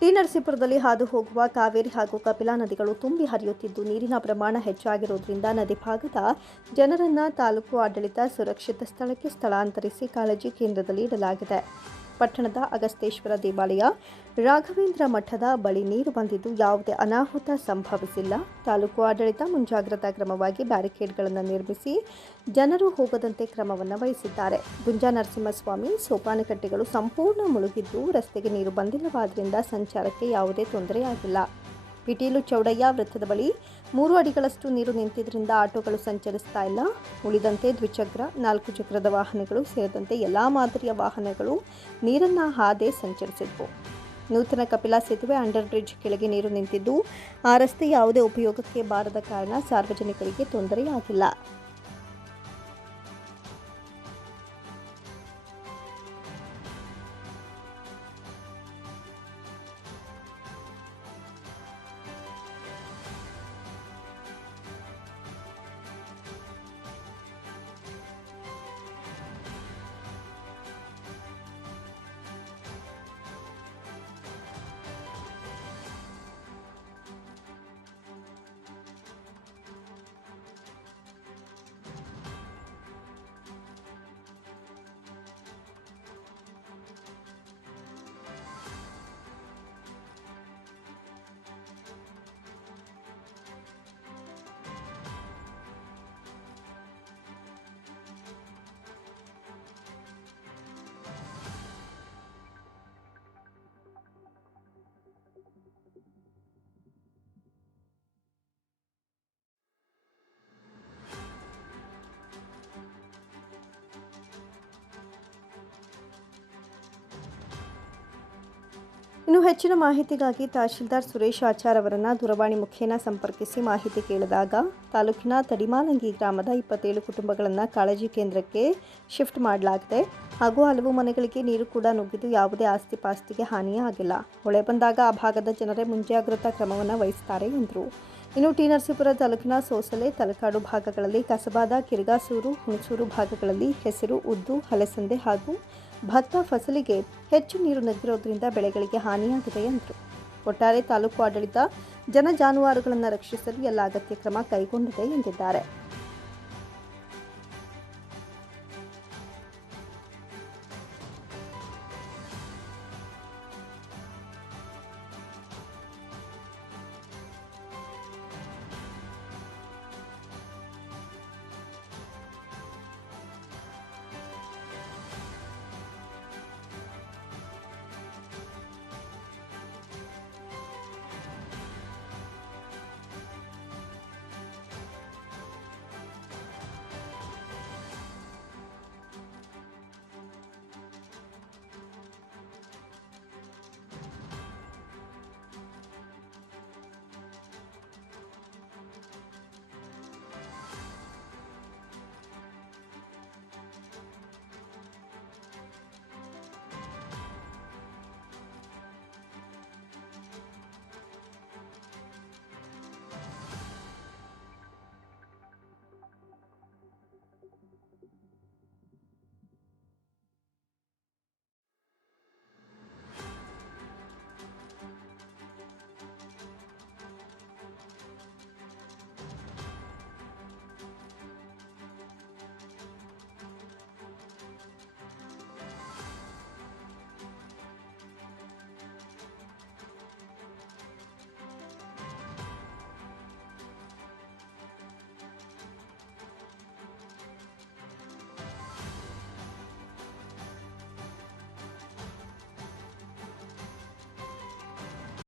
T ನರಸೀಪುರದಲ್ಲಿ ಹಾದು ಹೋಗುವ ಕಾವೇರಿ ಹಾಗೂ ಕಪಿಲಾ ನದಿಗಳು ತುಂಬಿ ಹರಿಯುತ್ತಿದ್ದು ನೀರಿನ ಪ್ರಮಾಣ ಹೆಚ್ಚಾಗಿರುವುದರಿಂದ ನದಿ ಭಾಗದ ಜನರನ್ನು ತಾಲೂಕು ಆಡಳಿತ ಸುರಕ್ಷಿತ ಸ್ಥಳಕ್ಕೆ ಸ್ಥಳಾಂತರಿಸಿ ಕಾಳಜಿ ಕೇಂದ್ರದಲ್ಲಿ ಇಡಲಾಗಿದೆ. ಪಟ್ಟಣದ ಅಗಸ್ತೇಶ್ವರ ದೇವಾಲಯ, ರಾಘವೇಂದ್ರ ಮಠದ ಬಳಿ ನೀರು ಬಂದಿದ್ದು ಯಾವುದೇ ಅನಾಹುತ ಸಂಭವಿಸಿಲ್ಲ. ತಾಲೂಕು ಆಡಳಿತ ಮುಂಜಾಗ್ರತಾ ಕ್ರಮವಾಗಿ ಬ್ಯಾರಿಕೇಡ್ಗಳನ್ನು ನಿರ್ಮಿಸಿ ಜನರು ಹೋಗದಂತೆ ಕ್ರಮವನ್ನು ವಹಿಸಿದ್ದಾರೆ. ಗುಂಜಾ ನರಸಿಂಹಸ್ವಾಮಿ ಸೋಪಾನಕಟ್ಟೆಗಳು ಸಂಪೂರ್ಣ ಮುಳುಗಿದ್ದು ರಸ್ತೆಗೆ ನೀರು ಬಂದಿಲ್ಲವಾದ್ದರಿಂದ ಸಂಚಾರಕ್ಕೆ ಯಾವುದೇ ತೊಂದರೆಯಾಗಿಲ್ಲ. ಪಿಟೀಲು ಚೌಡಯ್ಯ ವೃತ್ತದ ಬಳಿ 3 ಅಡಿಗಳಷ್ಟು ನೀರು ನಿಂತಿದ್ದರಿಂದ ಆಟೋಗಳು ಸಂಚರಿಸ್ತಾ ಇಲ್ಲ. ಉಳಿದಂತೆ ದ್ವಿಚಕ್ರ, 4 ಚಕ್ರದ ವಾಹನಗಳು ಸೇರಿದಂತೆ ಎಲ್ಲಾ ಮಾದರಿಯ ವಾಹನಗಳು ನೀರನ್ನು ಹಾದೇ ಸಂಚರಿಸಿದ್ವು. ನೂತನ ಕಪಿಲಾ ಸೇತುವೆ ಅಂಡರ್ ಬ್ರಿಡ್ಜ್ ಕೆಳಗೆ ನೀರು ನಿಂತಿದ್ದು ಆ ರಸ್ತೆ ಯಾವುದೇ ಉಪಯೋಗಕ್ಕೆ ಬಾರದ ಕಾರಣ ಸಾರ್ವಜನಿಕರಿಗೆ ತೊಂದರೆಯಾಗಿಲ್ಲ. ಇನ್ನು ಹೆಚ್ಚಿನ ಮಾಹಿತಿಗಾಗಿ ತಹಶೀಲ್ದಾರ್ ಸುರೇಶ್ ಆಚಾರ್ ಅವರನ್ನು ದೂರವಾಣಿ ಮುಖೇನ ಸಂಪರ್ಕಿಸಿ ಮಾಹಿತಿ ಕೇಳಿದಾಗ ತಾಲೂಕಿನ ತಡಿಮಾಲಂಗಿ ಗ್ರಾಮದ 27 ಕುಟುಂಬಗಳನ್ನು ಕಾಳಜಿ ಕೇಂದ್ರಕ್ಕೆ ಶಿಫ್ಟ್ ಮಾಡಲಾಗಿದೆ ಹಾಗೂ ಹಲವು ಮನೆಗಳಿಗೆ ನೀರು ಕೂಡ ನುಗ್ಗಿದ್ದು ಯಾವುದೇ ಆಸ್ತಿ ಪಾಸ್ತಿಗೆ ಹಾನಿಯಾಗಿಲ್ಲ. ಹೊಳೆ ಬಂದಾಗ ಆ ಭಾಗದ ಜನರೇ ಮುಂಜಾಗ್ರತಾ ಕ್ರಮವನ್ನು ವಹಿಸುತ್ತಾರೆ ಎಂದರು. ಇನ್ನು ಟಿ ನರಸೀಪುರ ತಾಲೂಕಿನ ಸೋಸಲೆ, ತಲಕಾಡು ಭಾಗಗಳಲ್ಲಿ ಕಸಬಾದ, ಕಿರಿಗಾಸೂರು, ಹುಣಸೂರು ಭಾಗಗಳಲ್ಲಿ ಹೆಸರು, ಉದ್ದು, ಹಲಸಂದೆ ಹಾಗೂ ಭತ್ತ ಫಸಲಿಗೆ ಹೆಚ್ಚು ನೀರು ನುಗ್ಗಿರೋದ್ರಿಂದ ಬೆಳೆಗಳಿಗೆ ಹಾನಿಯಾಗಿದೆ ಎಂದರು. ಒಟ್ಟಾರೆ ತಾಲೂಕು ಆಡಳಿತ ಜನ ಜಾನುವಾರುಗಳನ್ನು ರಕ್ಷಿಸಲು ಎಲ್ಲ ಅಗತ್ಯ ಕ್ರಮ ಕೈಗೊಂಡಿದೆ ಎಂದಿದ್ದಾರೆ.